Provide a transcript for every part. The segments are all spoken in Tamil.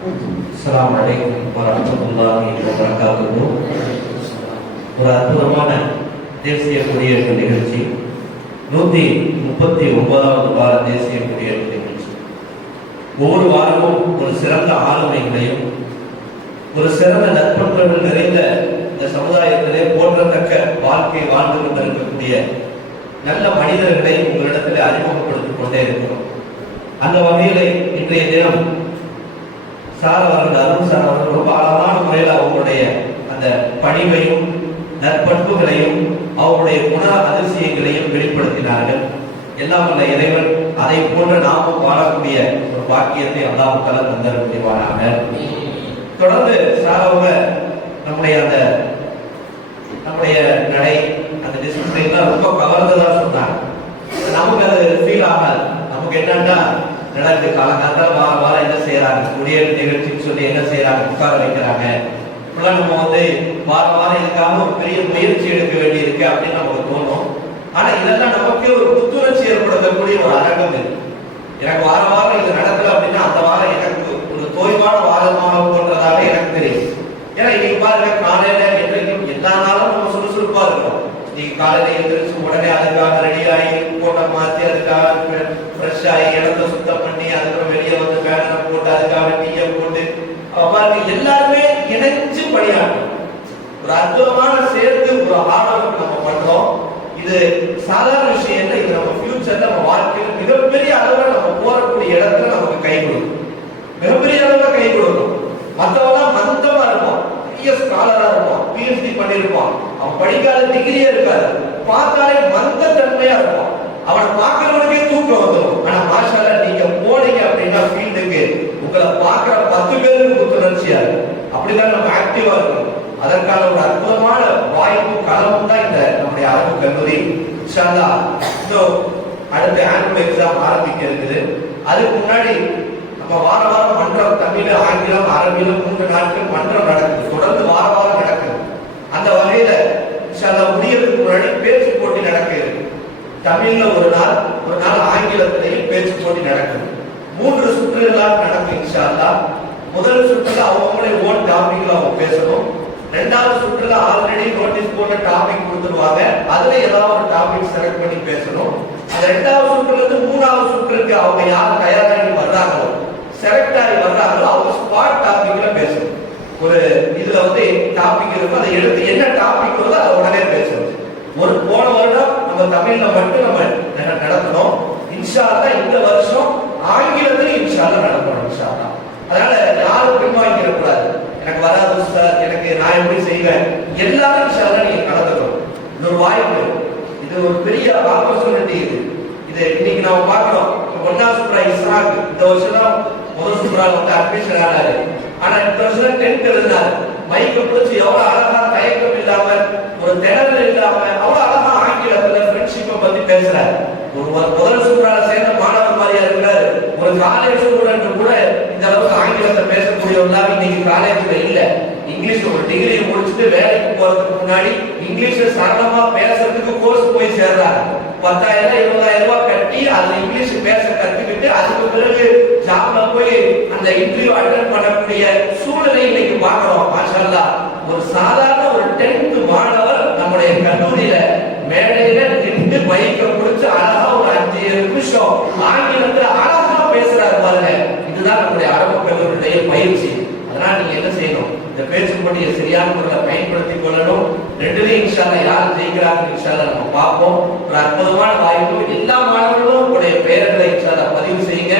அஸ்ஸலாமு அலைக்கும் வரஹ்மத்துல்லாஹி வபரகாத்துஹு. ஒரு அற்புதமான தேசிய குடியேற்ற நிகழ்ச்சி, 139வது வார தேசிய குடியேற்ற நிகழ்ச்சி. ஒவ்வொரு வாரமும் ஒரு சிறந்த ஆளுமைகளையும் ஒரு சிறந்த நற்பண்புகள் நிறைந்த இந்த சமுதாயத்திலே போற்றத்தக்க வாழ்க்கை வாழ்ந்து கொண்டிருக்கக்கூடிய நல்ல மனிதர்களை உங்களிடத்தில் அறிமுகப்படுத்திக் கொண்டே இருக்கிறோம். அந்த வகையிலே இன்றைய தினம் சார் அவர்கள், அருண் சார் அவர்கள் ரொம்ப அழகான முறையில் அவங்களுடைய அந்த பணிவையும் நற்பண்புகளையும் அவருடைய குண அதிசயங்களையும் வெளிப்படுத்தினார்கள். எல்லாம் வல்ல இறைவன் அதை போன்ற நாமும் வாழக்கூடிய ஒரு பாக்கியத்தை அல்லாஹ் தஆலா தந்தர் புரிவானாக. தொடர்ந்து சார் அவங்க நம்முடைய நடை, அந்த டிசிப்ளின்லாம் ரொம்ப கவர்ந்ததா சொன்னாங்க. நமக்கு அது ஃபீல் ஆகாது. நமக்கு என்னன்னா, நடந்து காலங்காத்தால வார என்ன செய்யறாங்க, குடியேற்ற நிகழ்ச்சின்னு சொல்லி என்ன செய்யறாங்க, உட்கார வைக்கிறாங்க. இப்பெல்லாம் நம்ம வாரம் இதுக்காக ஒரு பெரிய முயற்சி எடுக்க வேண்டி இருக்கு அப்படின்னு நமக்கு தோணும். ஆனா இதெல்லாம் நமக்கு ஒரு புத்துணர்ச்சி ஏற்படுத்தக்கூடிய ஒரு அரங்கம் இது. எனக்கு வாரம் இது நடக்கல அப்படின்னா அந்த வாரம் எனக்கு ஒரு தோய்வான வாரமாக போன்றதாக எனக்கு தெரியும். ஏன்னா இன்னைக்கு பாருங்க, காலையில என்றைக்கும் எல்லா நாளும் நம்ம சுறுசுறுப்பா இருக்கோம். நீங்க காலையில எழுந்திரிச்சு உடனே அதுக்காக ரெடி ஆகி போட்டை மாத்தி அதுக்காக ஃப்ரெஷ் ஆகி இடத்த சுத்தம் பண்ணி அதுக்கப்புறம் வெளியே வந்து பேனரை போட்டு அதுக்காக டீயை போட்டு பாருங்க, எல்லாருமே இணைஞ்சு பணியாற்றோம். ஒரு அற்புதமான சேர்த்து ஒரு ஆர்வம் நம்ம பண்றோம். இது சாதாரண விஷயம் இல்லை. இது நம்ம ஃபியூச்சர்ல நம்ம வாழ்க்கையில் மிகப்பெரிய அளவில் நம்ம போறக்கூடிய இடத்துல நமக்கு கை கொடுக்கும். மிகப்பெரிய அளவில் கை கொடுக்கும். மற்றவெல்லாம் மந்தமா இருப்பான், பெரிய ஸ்காலரா இருப்பான், பிஹெச்டி பண்ணிருப்பான், அவன் படிக்காத டிகிரியே இருக்காது, பார்த்தாலே மந்த தன்மையா இருப்பான், அவனை பார்க்கிறவனுக்கே தூக்கம் வந்துடும். ஆனா மாஷால்லா நீங்க போனீங்க அப்படின்னா ஃபீல்டுக்கு உங்களை பார்க்கிற 10 பேருக்கு புத்துணர்ச்சியா இருக்கு. அப்படிதான் நம்ம ஆக்டிவா இருக்கணும். அதற்கான ஒரு அற்புதமான வாய்ப்பு களமும் தான் இந்த நம்முடைய அரபு கல்லூரி. இன்ஷா அல்லாஹ் இன்னும் அடுத்த ஆனுவல் எக்ஸாம் ஆரம்பிக்க இருக்குது. அதுக்கு முன்னாடி நம்ம வாரம் மன்றம், தமிழ், ஆங்கிலம், அரபியிலும் 3 நாட்கள் மன்றம் நடக்குது. தொடர்ந்து வாரம் நடக்குது. அந்த வகையில இன்ஷா அல்லாஹ் முடியறதுக்கு முன்னாடி பேச்சு போட்டி நடக்க இருக்கு. தமிழ்ல ஒரு நாள் ஆங்கிலத்திலேயும் பேச்சு போட்டி நடக்குது. 3 சுற்றுகளாக நடக்கும் இன்ஷா அல்லாஹ். முதல் சுற்றுல அவங்களே ஓன் டாபிக்ல அவங்க பேசணும். 2வது சுற்றுல ஆல்ரெடி நோட்டீஸ் போட்ட டாபிக் கொடுத்துருவாங்க, அதுல ஏதாவது ஒரு டாபிக் செலக்ட் பண்ணி பேசணும். அந்த 2வது சுற்றுல இருந்து 3வது சுற்றுக்கு அவங்க யார் தயாராகி வர்றாங்களோ, செலக்ட் ஆகி வர்றாங்களோ, அவங்க ஸ்பாட் டாபிக்ல பேசணும். ஒரு இதுல டாபிக் இருக்கும், அதை எடுத்து என்ன டாபிக் வருதோ அதை உடனே பேசணும். போன வருடம் நம்ம தமிழ்ல மட்டும் நம்ம நடத்தணும். இன்ஷா அல்லாஹ் இந்த வருஷம் ஆங்கிலத்திலும் இன்ஷா அல்லாஹ் நடத்தணும். இன்ஷா அல்லாஹ். அதனால யாரும் பின்வாங்கிட கூடாது. எனக்கு வராது சார், எனக்கு நான் எப்படி செய்வேன், எல்லாரும் இன்ஷா அல்லாஹ் நீங்க கலந்துக்கணும். இது ஒரு வாய்ப்பு, இது ஒரு பெரிய ஆப்பர்ச்சுனிட்டி. இது இன்னைக்கு நாம பார்க்கிறோம். 1வது சூரா இஸ்ராக் இந்த வருஷம் தான் முதல் சூறால அட்மிஷன் ஆனாரு. ஆனா இந்த வருஷம் 10th எழுதினாரு. மைக்க பிடிச்சி எவ்வளவு அழகா, தயக்கம் இல்லாம, ஒரு திணறல் இல்லாம அவ்வளவு அழகா ஆங்கிலத்துல ஃப்ரெண்ட்ஷிப்பை பத்தி பேசுறாரு. ஒரு முதல் சூறால சேர்ந்த மாணவர் மாதிரியா இருக்கிறாரு. ஒரு காலேஜ் ஸ்டூடெண்ட் கூட இந்த அளவுக்கு ஆங்கிலத்தை பேசக்கூடியவங்களாம் இன்னைக்கு காலேஜ்ல இல்ல. இங்கிலீஷ் ஒரு டிகிரி முடிச்சுட்டு வேலைக்கு போறதுக்கு முன்னாடி இங்கிலீஷ்ல சரளமா பேசுறதுக்கு கோர்ஸ் போய் சேர்றாங்க. 10,000 20,000 ரூபாய் கட்டி அதுல இங்கிலீஷ் பேச கத்துக்கிட்டு அதுக்கு பிறகு ஜாப்ல போய் அந்த இன்டர்வியூ அட்டெண்ட் பண்ணக்கூடிய சூழ்நிலை இன்னைக்கு பார்க்கிறோம். மாஷா அல்லாஹ். ஒரு சாதாரண ஒரு 10th மாணவர் நம்முடைய கல்லூரியில மேடையில நின்று பைக்க பிடிச்சு அழகா ஒரு 5 நிமிஷம் ஆங்கிலத்துல அழகா பேசுறாரு பாருங்க. இதுதான் நம்முடைய அரபு கல்லூரியுடைய பயிற்சி. அதனால நீங்க என்ன செய்யணும், இந்த பேச்சு போட்டியை சரியான முறையில் பயன்படுத்திக் கொள்ளணும். 2லயும் இன்ஷா அல்லாஹ் யார் ஜெயிக்கிறாங்க இன்ஷா அல்லாஹ் நம்ம பார்ப்போம். ஒரு அற்புதமான வாய்ப்பு. எல்லா மாணவர்களும் உங்களுடைய பெயர்களை இன்ஷா அல்லாஹ் பதிவு செய்யுங்க.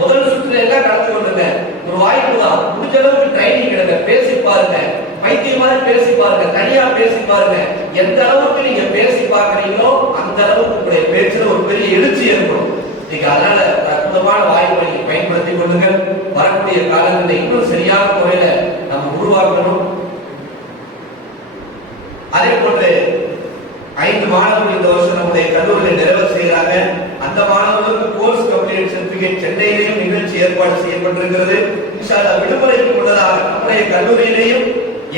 முதல் சுற்றுல எல்லாம் கலந்து கொள்ளுங்க. ஒரு வாய்ப்பு தான். முடிஞ்ச அளவுக்கு ட்ரைனிங் எடுங்க, பேசி பாருங்க, பைத்தியம் மாதிரி பேசி பாருங்க, தனியா பேசி பாருங்க. எந்த அளவுக்கு நீங்க பேசி பார்க்கறீங்களோ அந்த அளவுக்கு உங்களுடைய பேச்சுல ஒரு பெரிய எழுச்சி ஏற்படும். அதனால அற்புதமான வாய்ப்பை நீங்க பயன்படுத்திக் கொள்ளுங்கள். வரக்கூடிய காலங்களில் இன்னும் சரியான முறையில நம்ம உருவாக்கணும். அதே போன்று 5 மாணவர்கள் இந்த வருஷம் நம்முடைய கல்லூரியில் நிறைவு செய்கிறாங்க. அந்த மாணவர்களுக்கு கோர்ஸ் கம்ப்ளீட் சர்டிபிகேட் சென்னையிலேயும் நிகழ்ச்சி ஏற்பாடு செய்யப்பட்டிருக்கிறது. இன்ஷா அல்லாஹ் விடுமுறைக்கு முன்னதாக நம்முடைய கல்லூரியிலேயும்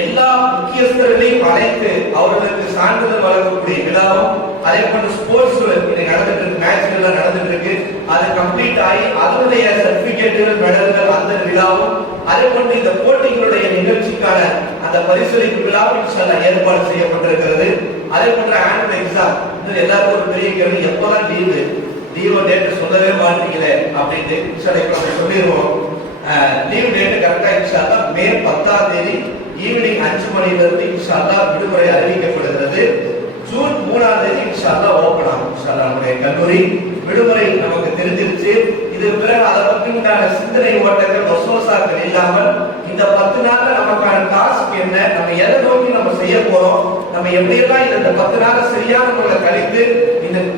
எல்லா முக்கியஸ்தர்களையும் அழைத்து அவர்களுக்கு சான்றிதழ் வழங்கக்கூடிய விழாவும் அதே போல ஸ்போர்ட்ஸ் இன்னைக்கு நடந்துட்டு இருக்கு, மேட்ச்கள் நடந்துட்டு இருக்கு. அது கம்ப்ளீட் ஆகி அதனுடைய சர்டிபிகேட்டுகள், மெடல்கள் அந்த விழாவும், அதே போன்று இந்த போட்டிகளுடைய நிகழ்ச்சிக்கான அந்த பரிசளிப்பு விழாவும் இன்ஷாஅல்லாஹ் ஏற்பாடு செய்யப்பட்டிருக்கிறது. அதே போன்ற ஆனுவல் எக்ஸாம் எல்லாருக்கும் ஒரு பெரிய கேள்வி, எப்போதான் லீவு டேட் சொல்லவே மாட்டீங்களே அப்படின்னு இன்ஷாஅல்லாஹ் சொல்லிடுவோம். லீவ் டேட் கரெக்டா இன்ஷாஅல்லாஹ் மே 10ஆம் தேதி ஈவினிங் 5 மணியிலிருந்து இன்ஷாஅல்லாஹ் விடுமுறை அறிவிக்கப்படுகிறது. ஜூன் 3ஆம் தேதி இன்ஷாஅல்லாஹ் ஓபன் ஆகும். இன்ஷாஅல்லாஹ் நம்முடைய கல்லூரி விடுமுறை நமக்கு தெரிஞ்சிருச்சு. இது பிறகு அதை பற்றின சிந்தனை ஓட்டங்கள் வசோசாக்கள் இல்லாமல் இந்த 10 நாள்ல நமக்கான டாஸ்க் என்ன, நம்ம எதை நோக்கி நம்ம செய்ய போறோம், நம்ம எப்படியெல்லாம் இந்த 10 நாள் சரியான முறையில் கழித்து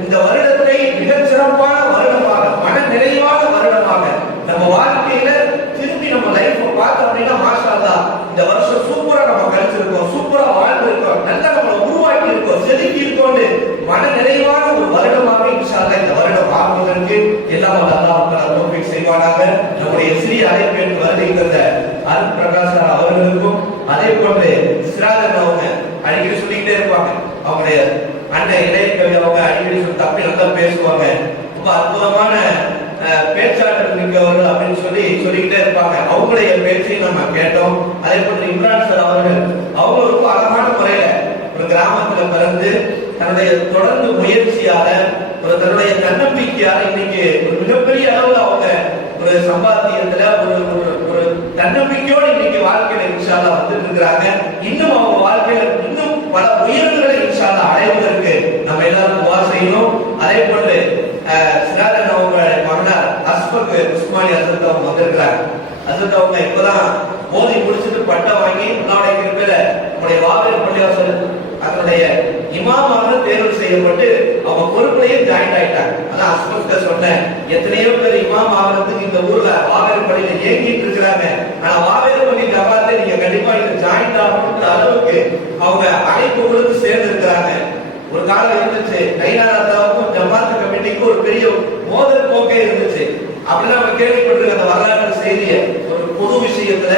இந்த வருடத்தை மிகச்சிறப்பான வருடமாக, மன நிறைவான வருடமாக நம்ம வாழ்க்கையில திரும்பி நம்ம லைஃப் பார்த்தோம் அப்படின்னா மாஷா அல்லாஹ் இந்த வருஷம் சூப்பரா நம்ம கழிச்சிருக்கோம், சூப்பரா வாழ்ந்து இருக்கோம், நல்லா நம்மளை உருவாக்கி இருக்கோம், செதுக்கி இருக்கோம், மன நிறைவான ஒரு வருடமாக இன்ஷா அல்லாஹ் இந்த வருடம் ஆகுவதற்கு எல்லாம் அல்லாஹ் தௌஃபீக் செய்வானாக. நம்முடைய சிறிய அழைப்பேன் வருகை தந்த அருண் பிரகாஷ் அவர்களுக்கும், அதே போன்று சிராஜன் அவங்க அடிக்கடி சொல்லிக்கிட்டே இருப்பாங்க, அவங்களுடைய அண்ணன் இளையகவி அவங்க அடிக்கடி சொல்லி தமிழ் நல்லா பேசுவாங்க, ரொம்ப அற்புதமான பேச்சாளர் மிக்கவர்கள் அப்படின்னு சொல்லிக்கிட்டே இருப்பாங்க. அவங்களுடைய பேச்சையும் நம்ம கேட்டோம். அதே போன்று இம்ரான் சார் அவர்கள் அவங்க ரொம்ப அழகான முறையில ஒரு கிராமத்துல பிறந்து தன்னுடைய தொடர்ந்து முயற்சியால ஒரு தன்னுடைய தன்னம்பிக்கையால இன்னைக்கு ஒரு மிகப்பெரிய அளவுல அவங்க ஒரு சம்பாத்தியத்துல ஒரு தன்னம்பிக்கையோடு இன்னைக்கு வாழ்க்கையில இன்ஷா அல்லாஹ் வந்துட்டு இருக்கிறாங்க. இன்னும் அவங்க வாழ்க்கையில இன்னும் பல உயர்வுகளை இன்ஷா அல்லாஹ் அடைவதற்கு நம்ம எல்லாரும் துஆ செய்யணும். அதே போன்று சிராஜன் அவங்க மகனார் அஸ்பக் உஸ்மானி ஹசரத் அவங்க வந்திருக்கிறாங்க. ஹசரத் அவங்க இப்பதான் மோதி முடிச்சுட்டு பட்டம் வாங்கி அல்லாஹ்வுடைய கிருபையில நம்முடைய வாவேர் பள்ளிவாசல் அதனுடைய இமாமாக தேர்வு செய்யப்பட்டு அவங்க பொறுப்புலையே ஜாயின் ஆயிட்டாங்க. அதான் அஸ்பக்ட சொன்னேன், எத்தனையோ பேர் இமாம் ஆகிறதுக்கு இந்த ஊர்ல வாவேர் பள்ளியில ஏங்கிட்டு இருக்கிறாங்க. ஆனா வாவேர் பள்ளி ஜமாத்தை நீங்க கண்டிப்பா இந்த ஜாயின் ஆகணுன்ற அளவுக்கு அவங்க அழைப்பு கொடுத்து சேர்ந்து இருக்கிறாங்க. ஒரு காலம் இருந்துச்சு, கைநாதாவுக்கும் ஜமாத் கமிட்டிக்கும் ஒரு பெரிய மோதல் போக்கே இருந்துச்சு. அப்படின்னா நம்ம கேள்விப்பட்டிருக்க அந்த வரலாற்று செய்தியை, ஒரு பொது விஷயத்துல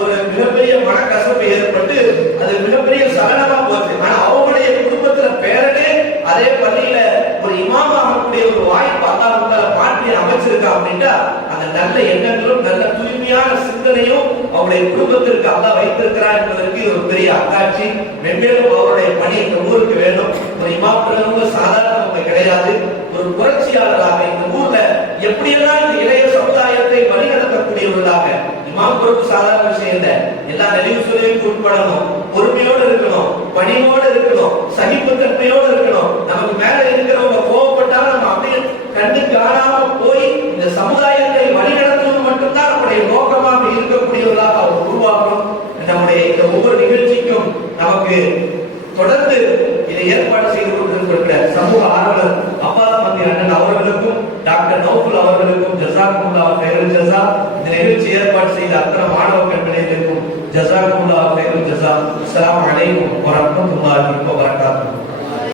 ஒரு மிகப்பெரிய மனக்கசப்பு ஏற்பட்டு அது மிகப்பெரிய சலனமா போச்சு. ஆனா அவங்களுடைய குடும்பத்துல பேரனே அதே பள்ளியில ஒரு இமாம் ஆகக்கூடிய ஒரு வாய்ப்பு அல்லாஹ் மாற்றி அமைச்சிருக்கா அப்படின்னா அந்த நல்ல எண்ணங்களும் நல்ல தூய்மையான சிந்தனையும் அவருடைய குடும்பத்திற்கு அல்லாஹ் வைத்திருக்கிறார் என்பதற்கு ஒரு பெரிய அத்தாட்சி. மென்மேலும் அவருடைய பணி இந்த ஊருக்கு வேண்டும். ஒரு இமாம் சாதாரண கிடையாது, ஒரு புரட்சியாளராக இந்த ஊர்ல எப்படியெல்லாம் இந்த இளைய சமுதாயத்தை வழிநடத்தக்கூடியவர்களாக, இமாம் பொறுப்பு சாதாரண விஷயம் இல்லை, எல்லா நெளிவு சுழிவுக்கு உட்படணும், பொறுமையோடு இருக்கணும், பணிவோடு இருக்கணும், சகிப்புத்தன்மையோடு இருக்கணும். நமக்கு மேல இருக்கிறவங்க கோவப்பட்டாலும் நம்ம அப்படியே கண்டு காணாம போய் இந்த சமுதாயத்தை வழிநடத்துவது மட்டும்தான் நம்முடைய நோக்கமாக இருக்கக்கூடியவர்களாக அவர் உருவாக்கணும். நம்முடைய இந்த ஒவ்வொரு நிகழ்ச்சிக்கும் நமக்கு தொடர்ந்து இதை ஏற்பாடு செய்து கொண்டிருக்கிற சமூக ஆர்வலர் அப்பாஸ் மந்தி அண்ணன் அவர்களுக்கும் டாக்டர் நௌஃபுல் அவர்களுக்கும் ஜஸாக்குமுல்லாஹ் கைரல் ஜஸா, இந்த நிகழ்ச்சி ஏற்பாடு செய்த அத்தனை மாணவ கண்மணிகளுக்கும் ஜஸாக்குமுல்லாஹ் கைரல் ஜஸா. அஸ்ஸலாமு அலைக்கும் வரஹ்மத்துல்லாஹி வபரகாத்துஹு.